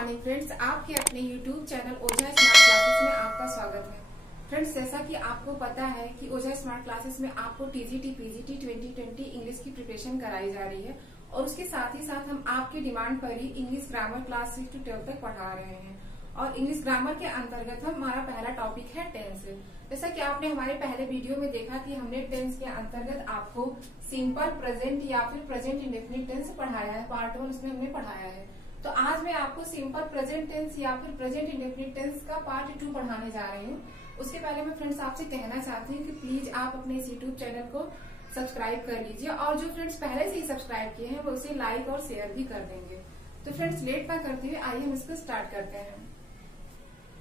Morning friends, आपके अपने YouTube channel ओझा smart classes में आपका स्वागत है। फ्रेंड्स, जैसा कि आपको पता है कि ओझा स्मार्ट क्लासेस में आपको टीजीटी पीजीटी 2020 इंग्लिश की प्रिपरेशन कराई जा रही है और उसके साथ ही साथ हम आपकी डिमांड पर ही इंग्लिश ग्रामर क्लास 6 to 12 तक पढ़ा रहे हैं। और इंग्लिश ग्रामर के अंतर्गत हमारा पहला टॉपिक है टेंस। जैसा कि आपने हमारे पहले वीडियो में देखा कि हमने टेंस के अंतर्गत आपको सिंपल प्रेजेंट या फिर प्रेजेंट इंडेफिनिट टेंस पढ़ाया है। पार्ट 1 उसमें हमने पढ़ाया है। तो आज मैं आपको सिंपल प्रेजेंट टेंस या फिर प्रेजेंट इंडेफिनिट टेंस का पार्ट 2 पढ़ाने जा रही हूँ। उसके पहले मैं फ्रेंड्स आपसे कहना चाहती हूँ कि प्लीज आप अपने इस यूट्यूब चैनल को सब्सक्राइब कर लीजिए और जो फ्रेंड्स पहले से ही सब्सक्राइब किए हैं वो उसे लाइक और शेयर भी कर देंगे। तो फ्रेंड्स, लेट ना करते हुए आइए हम इसको स्टार्ट करते हैं।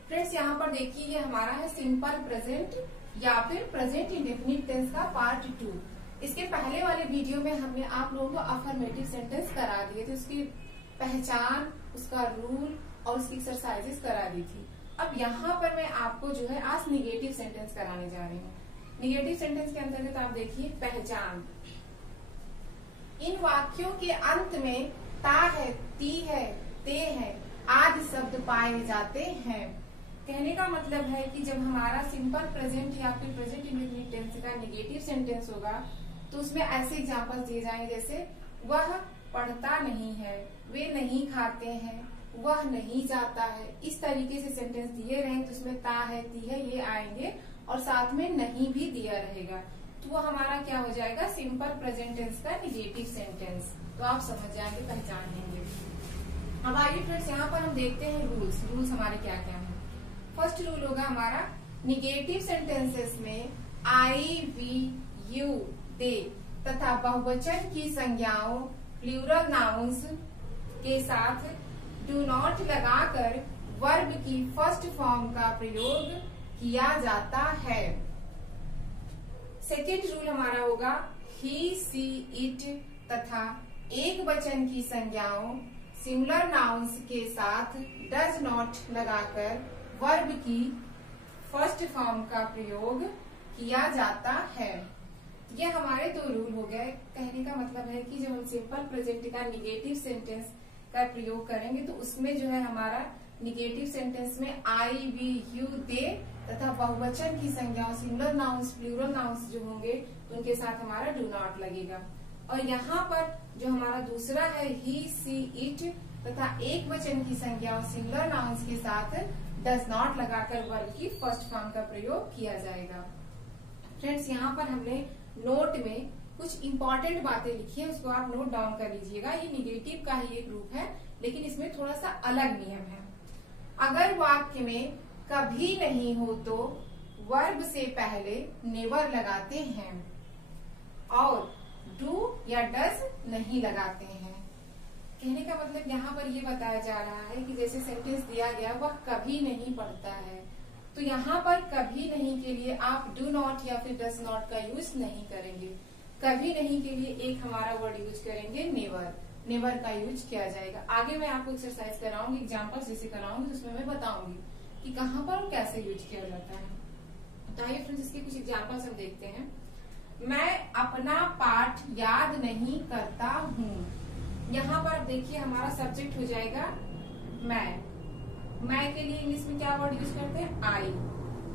फ्रेंड्स, यहाँ पर देखिए ये हमारा है सिंपल प्रेजेंट या फिर प्रेजेंट इंडेफिनिट टेंस का पार्ट 2। इसके पहले वाले वीडियो में हमने आप लोगों को अफर्मेटिव सेंटेंस करा दिए थे, उसकी पहचान, उसका रूल और उसकी एक्सरसाइजेस करा दी थी। अब यहाँ पर मैं आपको जो है आज निगेटिव सेंटेंस कराने जा रही हूँ। निगेटिव सेंटेंस के अंतर्गत आप देखिए पहचान। इन वाक्यों के अंत में ता है, ती है, ते है आदि शब्द पाए जाते हैं। कहने का मतलब है कि जब हमारा सिंपल प्रेजेंट या फिर प्रेजेंट इंडेफिनिट टेंस का निगेटिव सेंटेंस होगा तो उसमें ऐसे एग्जांपल्स दिए जाएंगे जैसे वह पढ़ता नहीं है, वे नहीं खाते हैं, वह नहीं जाता है। इस तरीके से सेंटेंस दिए रहेंगे तो उसमें ता है, ती है ये आएंगे और साथ में नहीं भी दिया रहेगा तो वो हमारा क्या हो जाएगा, सिंपल प्रेजेंट टेंस का निगेटिव सेंटेंस। तो आप समझ जाएंगे, पहचान लेंगे। अब आइए फ्रेंड्स, यहाँ पर हम देखते हैं रूल्स हमारे क्या क्या है। फर्स्ट रूल होगा हमारा निगेटिव सेंटेंसेस में आई, वी, यू, दे तथा बहुवचन की संज्ञाओं प्लूरल नाउन्स के साथ डू नॉट लगाकर वर्ब की फर्स्ट फॉर्म का प्रयोग किया जाता है। सेकेंड रूल हमारा होगा ही, सी, इट तथा एक वचन की संज्ञाओं सिमिलर नाउन्स के साथ डज नॉट लगाकर वर्ब की फर्स्ट फॉर्म का प्रयोग किया जाता है। ये हमारे 2 रूल हो गए। कहने का मतलब है कि जब हम सिंपल प्रेजेंट का निगेटिव सेंटेंस का प्रयोग करेंगे तो उसमें जो है हमारा निगेटिव सेंटेंस में आई, वी, यू, दे तथा बहुवचन की संज्ञाओं सिंगुलर नाउन्स प्लूरल नाउन्स जो होंगे उनके साथ हमारा डू नॉट लगेगा। और यहाँ पर जो हमारा दूसरा है ही, सी, इट तथा एक वचन की संज्ञाओं सिंगुलर नाउन्स के साथ डज नॉट लगाकर वर्ब की फर्स्ट फॉर्म का प्रयोग किया जाएगा। फ्रेंड्स, यहाँ पर हमने नोट में कुछ इंपॉर्टेंट बातें लिखी है, उसको आप नोट डाउन कर लीजिएगा। ये निगेटिव का ही एक ग्रुप है लेकिन इसमें थोड़ा सा अलग नियम है। अगर वाक्य में कभी नहीं हो तो वर्ब से पहले नेवर लगाते हैं और डू या डज नहीं लगाते हैं। कहने का मतलब यहाँ पर ये बताया जा रहा है कि जैसे सेंटेंस दिया गया वह कभी नहीं पढ़ता है तो यहाँ पर कभी नहीं के लिए आप डू नॉट या फिर डज नॉट का यूज नहीं करेंगे। कभी नहीं के लिए एक हमारा वर्ड यूज करेंगे नेवर। नेवर का यूज किया जाएगा। आगे मैं आपको एक्सरसाइज कराऊंगी, एग्जाम्पल जैसे कराऊंगी उसमें मैं बताऊंगी कि कहाँ पर और कैसे यूज किया जाता है। तो आइए फ्रेंड्स, इसके कुछ एग्जाम्पल्स हम देखते हैं। मैं अपना पाठ याद नहीं करता हूँ। यहाँ पर देखिए हमारा सब्जेक्ट हो जाएगा मैं के लिए इंग्लिश में क्या वर्ड यूज करते हैं,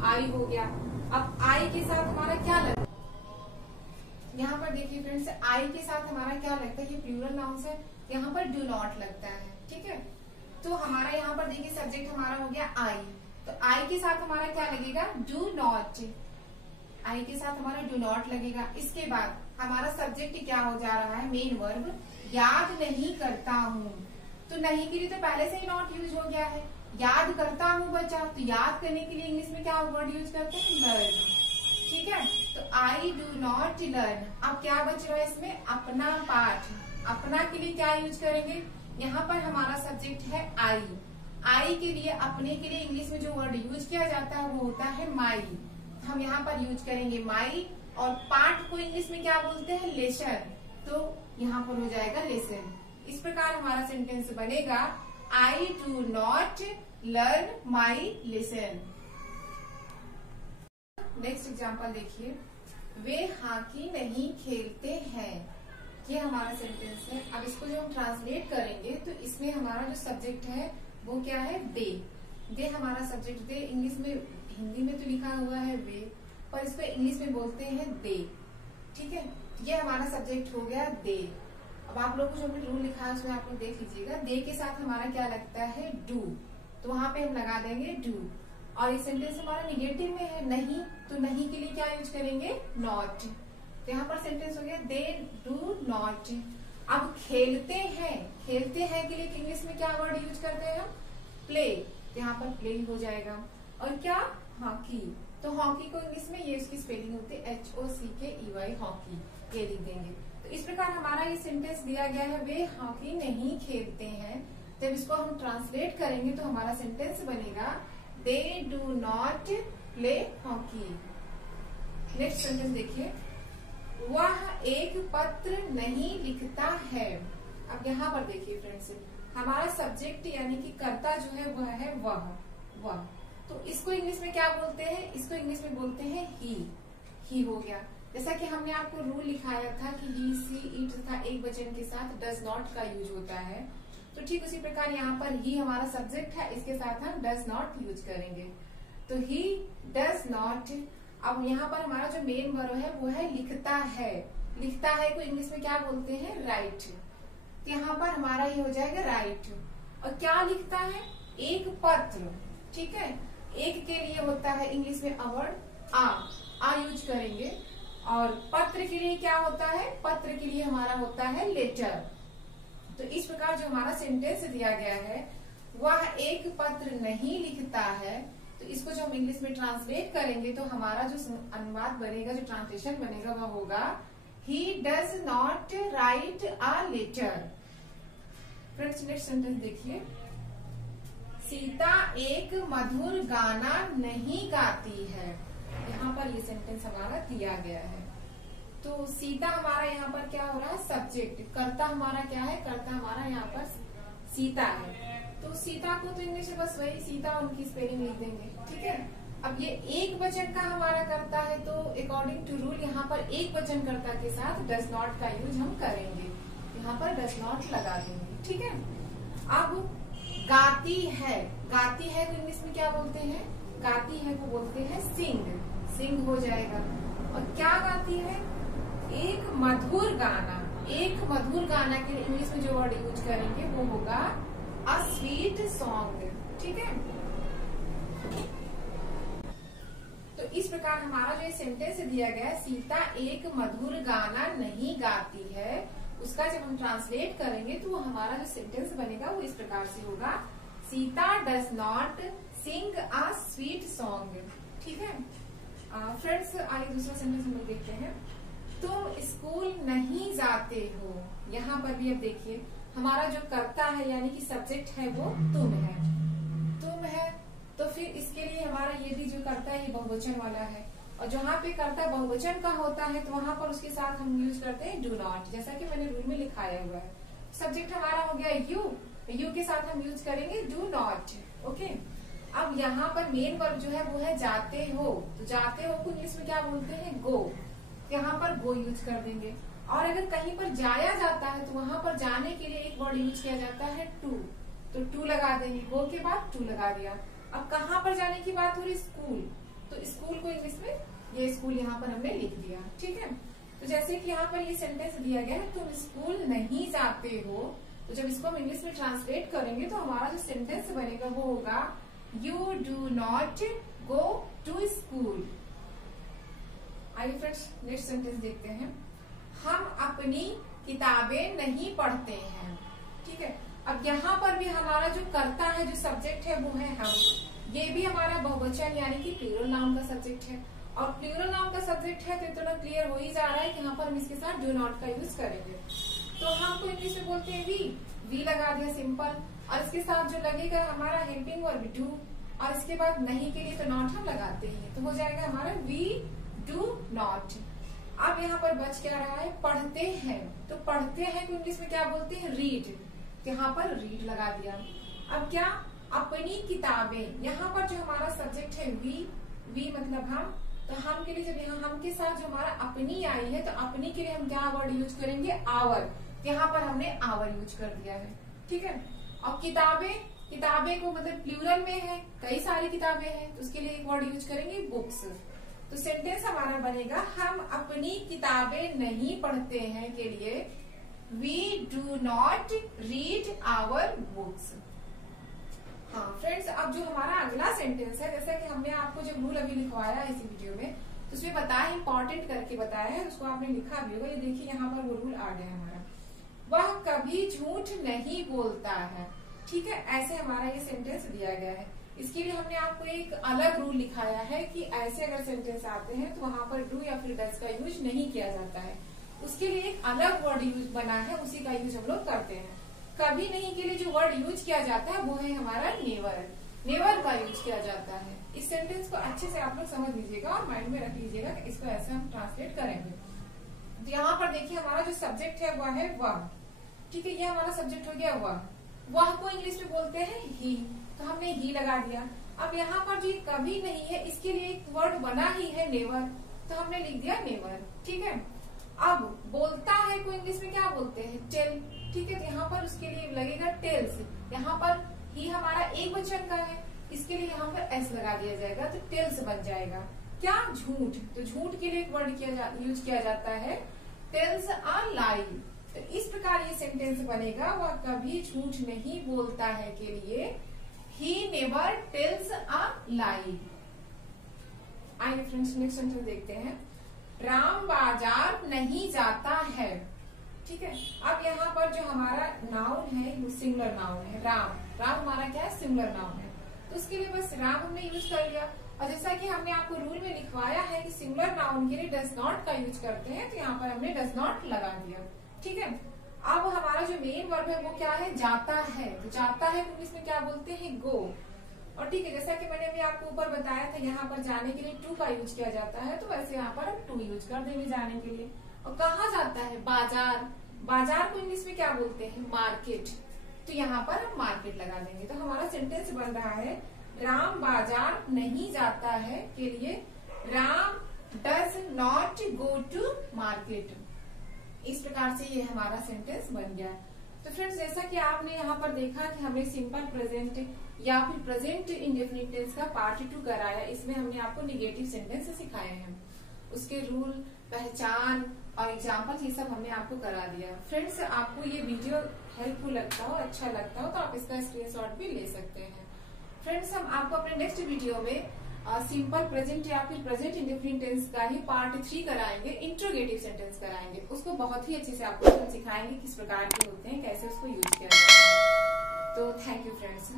आई हो गया। अब आई के साथ हमारा क्या लगता है, यहाँ पर देखिए फ्रेंड्स आई के साथ हमारा क्या लगता है, ये प्लूरल नाउन्स है, यहाँ पर डू नॉट लगता है। ठीक है, तो हमारा यहाँ पर देखिए सब्जेक्ट हमारा हो गया आई, तो आई के साथ हमारा क्या लगेगा, डू नॉट। आई के साथ हमारा डू नॉट लगेगा। इसके बाद हमारा सब्जेक्ट क्या हो जा रहा है, मेन वर्ब याद नहीं करता हूँ। तो नहीं के लिए तो पहले से ही नॉट यूज हो गया है। याद करता हूँ बचा, तो याद करने के लिए इंग्लिश में क्या वर्ड यूज करते हैं, लर्न। ठीक है, तो आई डू नॉट लर्न। अब क्या बच रहा है इसमें, अपना पाठ। अपना के लिए क्या यूज करेंगे, यहाँ पर हमारा सब्जेक्ट है आई। आई के लिए, अपने के लिए इंग्लिश में जो वर्ड यूज किया जाता है वो होता है माई। हम यहाँ पर यूज करेंगे माई। और पाठ को इंग्लिश में क्या बोलते हैं, लेसन। तो यहाँ पर हो जाएगा लेसन। इस प्रकार हमारा सेंटेंस बनेगा I do not learn my lesson. Next example देखिए, वे हॉकी नहीं खेलते हैं। ये हमारा सेंटेंस है। अब इसको जो हम ट्रांसलेट करेंगे तो इसमें हमारा जो सब्जेक्ट है वो क्या है? दे। दे हमारा सब्जेक्ट, दे इंग्लिश में, हिंदी में तो लिखा हुआ है वे, पर इसको इंग्लिश में बोलते हैं दे। ठीक है, ये हमारा सब्जेक्ट हो गया दे। अब आप लोग को जो रूल लिखा है उसमें आप लोग देख लीजिएगा। दे के साथ हमारा क्या लगता है? डू, तो वहां पे हम लगा देंगे डू। और ये सेंटेंस हमारा निगेटिव में है नहीं, तो नहीं के लिए क्या यूज करेंगे? नॉट। तो यहाँ पर सेंटेंस हो गया दे डू नॉट। अब खेलते हैं, खेलते हैं के लिए इंग्लिश में क्या वर्ड यूज करते हैं हम? प्ले। तो यहाँ पर प्ले हो जाएगा। और क्या? हॉकी। तो हॉकी को इंग्लिश में ये उसकी स्पेलिंग होती है HOCKEY, हॉकी, ये लिख देंगे। तो इस प्रकार हमारा ये सेंटेंस दिया गया है, वे हॉकी नहीं खेलते हैं। जब इसको हम ट्रांसलेट करेंगे तो हमारा सेंटेंस बनेगा they do not play hockey. Next sentence देखिए, वह एक पत्र नहीं लिखता है। अब यहाँ पर देखिए फ्रेंड्स, हमारा सब्जेक्ट यानी कि कर्ता जो है वह है वह। तो इसको इंग्लिश में क्या बोलते हैं? इसको इंग्लिश में बोलते हैं ही हो गया। जैसा कि हमने आपको रूल लिखाया था कि ही, सी, इट तथा एक वचन के साथ डज नॉट का यूज होता है, तो ठीक उसी प्रकार यहाँ पर ही हमारा सब्जेक्ट है, इसके साथ हम डज नॉट यूज करेंगे। तो ही डज नॉट। अब यहाँ पर हमारा जो मेन वर्ब है वो है लिखता है। लिखता है को इंग्लिश में क्या बोलते हैं? राइट। तो यहाँ पर हमारा ये हो जाएगा राइट। और क्या लिखता है? एक पत्र। ठीक है, एक के लिए होता है इंग्लिश में वर्ड आ यूज करेंगे। और पत्र के लिए क्या होता है? पत्र के लिए हमारा होता है लेटर। तो इस प्रकार जो हमारा सेंटेंस दिया गया है, वह एक पत्र नहीं लिखता है, तो इसको जो हम इंग्लिश में ट्रांसलेट करेंगे तो हमारा जो अनुवाद बनेगा, जो ट्रांसलेशन बनेगा वह होगा ही does not write a letter. Friends next sentence देखिए, सीता एक मधुर गाना नहीं गाती है। यहाँ पर ये सेंटेंस हमारा दिया गया है। तो सीता हमारा यहाँ पर क्या हो रहा है? सब्जेक्ट। कर्ता हमारा क्या है? कर्ता हमारा यहाँ पर सीता है। तो सीता को तो इंग्लिश में बस वही सीता उनकी स्पेलिंग लिख देंगे। ठीक है, अब ये एक वचन का हमारा कर्ता है, तो अकॉर्डिंग टू रूल यहाँ पर एक वचन कर्ता के साथ डज नॉट का यूज हम करेंगे। यहाँ पर डज नॉट लगा देंगे। ठीक है, अब गाती है। गाती है को इंग्लिश में क्या बोलते हैं? गाती है को बोलते हैं सिंग। सिंग हो जाएगा। और क्या गाती है? एक मधुर गाना। एक मधुर गाना के लिए इंग्लिश में जो वर्ड यूज करेंगे वो होगा अ स्वीट सॉन्ग। ठीक है, तो इस प्रकार हमारा जो सेंटेंस दिया गया है, सीता एक मधुर गाना नहीं गाती है, उसका जब हम ट्रांसलेट करेंगे तो हमारा जो सेंटेंस बनेगा वो इस प्रकार से होगा Sita does not sing a sweet song. ठीक है फ्रेंड्स, आइए दूसरा सेंटेंस हम लोग देखते हैं। तुम स्कूल नहीं जाते हो। यहाँ पर भी अब देखिए हमारा जो कर्ता है यानी कि सब्जेक्ट है वो तुम है। तुम है तो फिर इसके लिए हमारा ये भी जो कर्ता है ये बहुवचन वाला है, और जहाँ पे कर्ता बहुवचन का होता है तो वहां पर उसके साथ हम यूज करते हैं डू नॉट, जैसा कि मैंने रूल में लिखाया हुआ है। सब्जेक्ट हमारा हो गया यू के साथ हम यूज करेंगे डू नॉट। ओके, अब यहाँ पर मेन वर्ब जो है वो है जाते हो। तो जाते हो को इंग्लिश में क्या बोलते हैं? गो। यहाँ पर गो यूज कर देंगे। और अगर कहीं पर जाया जाता है तो वहां पर जाने के लिए एक वर्ड यूज किया जाता है टू, तो टू लगा देंगे। गो के बाद टू लगा दिया। अब कहाँ पर जाने की बात हो रही? स्कूल, तो स्कूल को इंग्लिश में ये स्कूल यहाँ पर हमने लिख दिया। ठीक है, तो जैसे कि यहाँ पर ये सेंटेंस दिया गया है तुम स्कूल नहीं जाते हो, तो जब इसको हम इंग्लिश में ट्रांसलेट करेंगे तो हमारा जो सेंटेंस बनेगा वो होगा you do not go to school. आइए फ्रेंड्स नेक्स्ट सेंटेंस देखते हैं। हम अपनी किताबें नहीं पढ़ते हैं। ठीक है, अब यहाँ पर भी हमारा जो कर्ता है, जो सब्जेक्ट है वो है हम। ये भी हमारा बहुवचन यानी कि प्लूरल नाउन का सब्जेक्ट है, और प्लूरल नाउन का सब्जेक्ट है तो इतना क्लियर हो ही जा रहा है कि यहाँ पर हम इसके साथ डू नॉट का यूज करेंगे। तो हमको इंग्लिश में बोलते हैं वी लगा दिया सिंपल, और इसके साथ जो लगेगा हमारा हेल्पिंग वर्ब डू, और इसके बाद नहीं के लिए तो नॉट हम लगाते हैं, तो हो जाएगा हमारा वी डू नॉट। अब यहाँ पर बच क्या रहा है? पढ़ते हैं। तो पढ़ते हैं तो इंग्लिश में क्या बोलते हैं? रीड। यहाँ पर रीड लगा दिया। अब क्या? अपनी किताबें। यहाँ पर जो हमारा सब्जेक्ट है वी मतलब हम, तो हम के लिए जब यहाँ हम के साथ जो हमारा अपनी आई है तो अपनी के लिए हम क्या वर्ड यूज करेंगे? आवर। यहाँ पर हमने आवर यूज कर दिया है। ठीक है, और किताबें किताबें को मतलब प्लूरल में है, कई सारी किताबें हैं, तो उसके लिए एक वर्ड यूज करेंगे बुक्स। तो सेंटेंस हमारा बनेगा हम अपनी किताबें नहीं पढ़ते हैं के लिए we do not read our books. हाँ फ्रेंड्स, अब जो हमारा अगला सेंटेंस है, जैसा कि हमने आपको जब रूल अभी लिखवाया है इसी वीडियो में, तो उसमें बताया इंपॉर्टेंट करके बताया है, उसको आपने लिखा भी होगा। ये देखिए यहाँ पर वो रूल आ गया हमारा, वह कभी झूठ नहीं बोलता है। ठीक है, ऐसे हमारा ये सेंटेंस दिया गया है। इसके लिए हमने आपको एक अलग रूल लिखाया है कि ऐसे अगर सेंटेंस आते हैं तो वहां पर डू या फिर डज का यूज नहीं किया जाता है। उसके लिए एक अलग वर्ड यूज बना है, उसी का यूज हम लोग करते हैं। कभी नहीं के लिए जो वर्ड यूज किया जाता है वो है हमारा नेवर। नेवर का यूज किया जाता है। इस सेंटेंस को अच्छे से आप लोग समझ लीजिएगा और माइंड में रख लीजिएगा कि इसको ऐसे हम ट्रांसलेट करेंगे। तो यहाँ पर देखिए हमारा जो सब्जेक्ट है वह है वह। ठीक है, ये हमारा सब्जेक्ट हो गया वह। वह को इंग्लिश में बोलते हैं ही, तो हमने ही लगा दिया। अब यहाँ पर जो कभी नहीं है, इसके लिए एक वर्ड बना ही है नेवर, तो हमने लिख दिया नेवर। ठीक है, अब बोलता है को इंग्लिश में क्या बोलते हैं? टेल। ठीक है, तो यहाँ पर उसके लिए लगेगा टेल्स। यहाँ पर ही हमारा एक वचन का है, इसके लिए यहाँ पर एस लगा दिया जाएगा, तो टेल्स बन जाएगा। क्या? झूठ। तो झूठ के लिए एक वर्ड यूज किया जाता है टेल्स अ लाई। तो इस प्रकार ये सेंटेंस बनेगा, वह कभी झूठ नहीं बोलता है के लिए ही नेवर टेल्स अ लाई। आइए फ्रेंड्स नेक्स्ट सेंटेंस देखते हैं। राम बाजार नहीं जाता है। ठीक है, अब यहाँ पर जो हमारा नाउन है वो सिंगुलर नाउन है। राम, राम हमारा क्या है? सिंगुलर नाउन है, तो उसके लिए बस राम हमने यूज कर लिया। और जैसा कि हमने आपको रूल में लिखवाया है कि सिंगुलर नाउन के लिए डज नॉट का यूज करते हैं, तो यहाँ पर हमने डज नॉट लगा दिया। ठीक है, अब हमारा जो मेन वर्ब है वो क्या है? जाता है। तो जाता है इंग्लिश में क्या बोलते हैं? गो। और ठीक है, जैसा कि मैंने अभी आपको ऊपर बताया था, यहाँ पर जाने के लिए टू का यूज किया जाता है, तो वैसे यहाँ पर हम टू यूज कर देंगे जाने के लिए। और कहाँ जाता है? बाजार। बाजार को इंग्लिश में क्या बोलते हैं? मार्केट। तो यहाँ पर हम मार्केट लगा देंगे। तो हमारा सेंटेंस बन रहा है राम बाजार नहीं जाता है के लिए Ram does not go to market. इस प्रकार से ये हमारा सेंटेंस बन गया। तो फ्रेंड्स, जैसा कि आपने यहाँ पर देखा कि हमने सिंपल प्रेजेंट या फिर प्रेजेंट इंडेफिनिट टेंस का पार्ट 2 कराया। इसमें हमने आपको निगेटिव सेंटेंस सिखाए हैं, उसके रूल, पहचान और एग्जाम्पल, ये सब हमने आपको करा दिया। फ्रेंड्स, आपको ये वीडियो हेल्पफुल लगता हो, अच्छा लगता हो, तो आप इसका स्क्रीनशॉट भी ले सकते हैं। फ्रेंड्स, हम आपको अपने नेक्स्ट वीडियो में सिंपल प्रेजेंट या फिर प्रेजेंट इंडेफिनिट टेंस का ही पार्ट 3 कराएंगे, इंट्रोगेटिव सेंटेंस कराएंगे। उसको बहुत ही अच्छे से आपको हम सिखाएंगे किस प्रकार के होते हैं, कैसे उसको यूज किया जाता है। तो थैंक यू फ्रेंड्स।